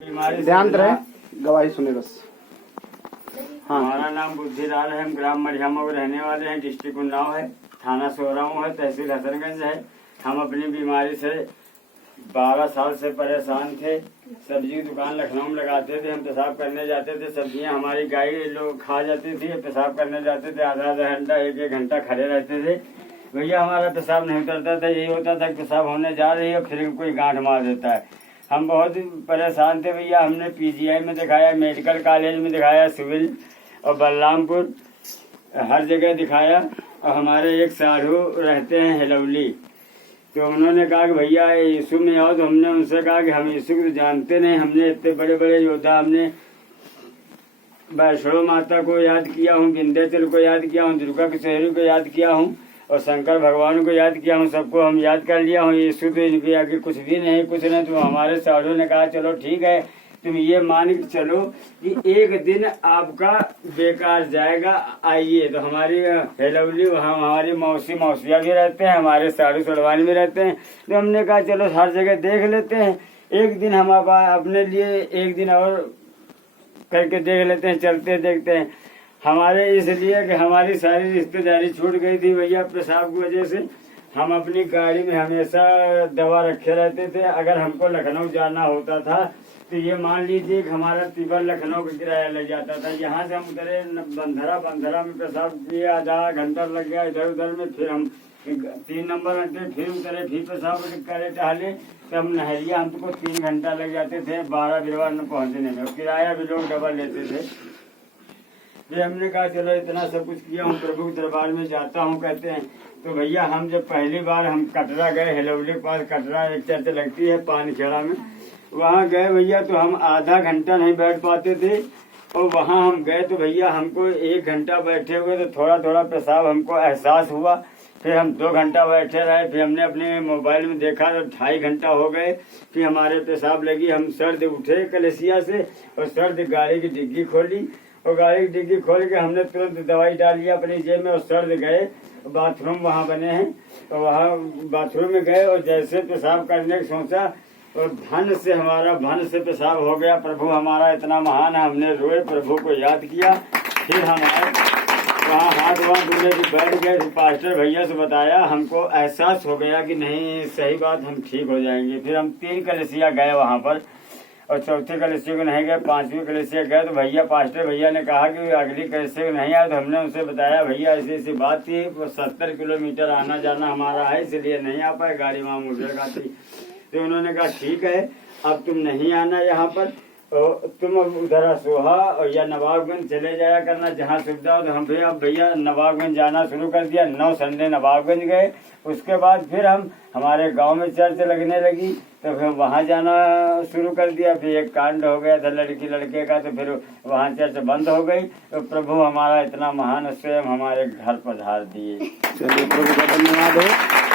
ध्यान रहे, गवाही सुने बस। हाँ, हमारा नाम बुद्धिलाल है। हम ग्राम मरियामा में रहने वाले हैं। डिस्ट्रिक्ट उन्नाव है, थाना सोराऊ है, तहसील हसनगंज है। हम अपनी बीमारी से 12 साल से परेशान थे। सब्जी की दुकान लखनऊ में लगाते थे। हम पेशाब करने जाते थे, सब्जियां हमारी गाय लोग खा जाती थी। पेशाब करने जाते थे, आधा आधा घंटा एक घंटा खड़े रहते थे। भैया हमारा पेशाब नहीं उतरता था। यही होता था कि पेशाब होने जा रही है, फिर कोई गांठ मार देता है। हम बहुत परेशान थे भैया। हमने पीजीआई में दिखाया, मेडिकल कॉलेज में दिखाया, सिविल और बलरामपुर हर जगह दिखाया। और हमारे एक साधु रहते हैं हिलौली, तो उन्होंने कहा कि भैया यीशु में आओ। तो हमने उनसे कहा कि हम यीशु को जानते नहीं। हमने इतने बड़े बड़े योद्धा, हमने वैष्णो माता को याद किया हूँ, विंध्याचल को याद किया हूँ, दुर्गा किशोरी को याद किया हूँ और शंकर भगवान को याद किया हूँ। सबको हम याद कर लिया हूँ। यीशु तो इनके आगे कुछ भी नहीं, कुछ नहीं। तो हमारे साधु ने कहा चलो ठीक है, तुम ये मान के चलो कि एक दिन आपका बेकार जाएगा, आइए। तो हमारी हेलवली वहाँ हमारी मौसिया भी रहते हैं, हमारे साधु सड़वानी भी रहते हैं। तो हमने कहा चलो हर जगह देख लेते हैं, एक दिन हम अपने लिए एक दिन और करके देख लेते हैं, चलते देखते हैं। हमारे इसलिए कि हमारी सारी रिश्तेदारी छूट गई थी भैया पेशाब की वजह से। हम अपनी गाड़ी में हमेशा दवा रखे रहते थे। अगर हमको लखनऊ जाना होता था तो ये मान लीजिए कि हमारा तिब्बत लखनऊ का किराया लग जाता था। यहाँ से हम उतरे बंधरा में पेशाब किए, आधा घंटा लग गया इधर उधर में। फिर हम 3 नंबर घंटे फिर उतरे, फिर पेशाब करे टहले। तो हम नहरिया हमको 3 घंटा लग जाते थे 12 बिरवा में पहुँचने में। किराया भी लोग डबल लेते थे। फिर हमने कहा चलो इतना सब कुछ किया हूँ, प्रभु के दरबार में जाता हूँ कहते हैं। तो भैया हम जब पहली बार हम कटरा गए, हिलौली के पास कटरा एक चर्च लगती है पानखेड़ा में, वहाँ गए भैया। तो हम आधा घंटा नहीं बैठ पाते थे। और वहाँ हम गए तो भैया हमको 1 घंटा बैठे हुए तो थोड़ा थोड़ा पेशाब हमको एहसास हुआ। फिर हम 2 घंटा बैठे रहे। फिर हमने अपने मोबाइल में देखा तो 2.5 घंटा हो गए। फिर हमारे पेशाब लगी। हम सर्द उठे कलेसिया से और सर्द गाड़ी की डिग्गी खोली और गाड़ी की डिग्गी खोल के हमने तुरंत दवाई डाल लिया अपनी जेब में और सर्द गए। बाथरूम वहाँ बने हैं तो वहाँ बाथरूम में गए और जैसे पेशाब करने की सोचा और धन से पेशाब हो गया। प्रभु हमारा इतना महान है। हमने रोए, प्रभु को याद किया। फिर हमारे वहाँ हाथ धोने की बैठ गए। पास्टर भैया से बताया, हमको एहसास हो गया कि नहीं सही बात, हम ठीक हो जाएंगे। फिर हम 3 कलेसिया गए वहाँ पर और चौथे कलेसिया को नहीं गए, 5वीं कलेसिया गए। तो भैया पास्टर भैया ने कहा कि अगली कलेसिया को नहीं आया। तो हमने उनसे बताया भैया ऐसी ऐसी बात थी, 70 किलोमीटर आना जाना हमारा है, इसलिए नहीं आ पाए, गाड़ी वहाँ मुझे थी। तो उन्होंने कहा ठीक है, अब तुम नहीं आना यहाँ पर, तो तुम उधर सोहा और या नवाबगंज चले जाया करना जहाँ सुविधा हो। तो हम फिर अब भैया नवाबगंज जाना शुरू कर दिया। 9 संडे नवाबगंज गए। उसके बाद फिर हम हमारे गांव में चर्च लगने लगी तो फिर वहाँ जाना शुरू कर दिया। फिर एक कांड हो गया था लड़की लड़के का, तो फिर वहाँ चर्च बंद हो गई। तो प्रभु हमारा इतना महान स्वयं हमारे घर पधार दिए। चलिए प्रभु का धन्यवाद हो।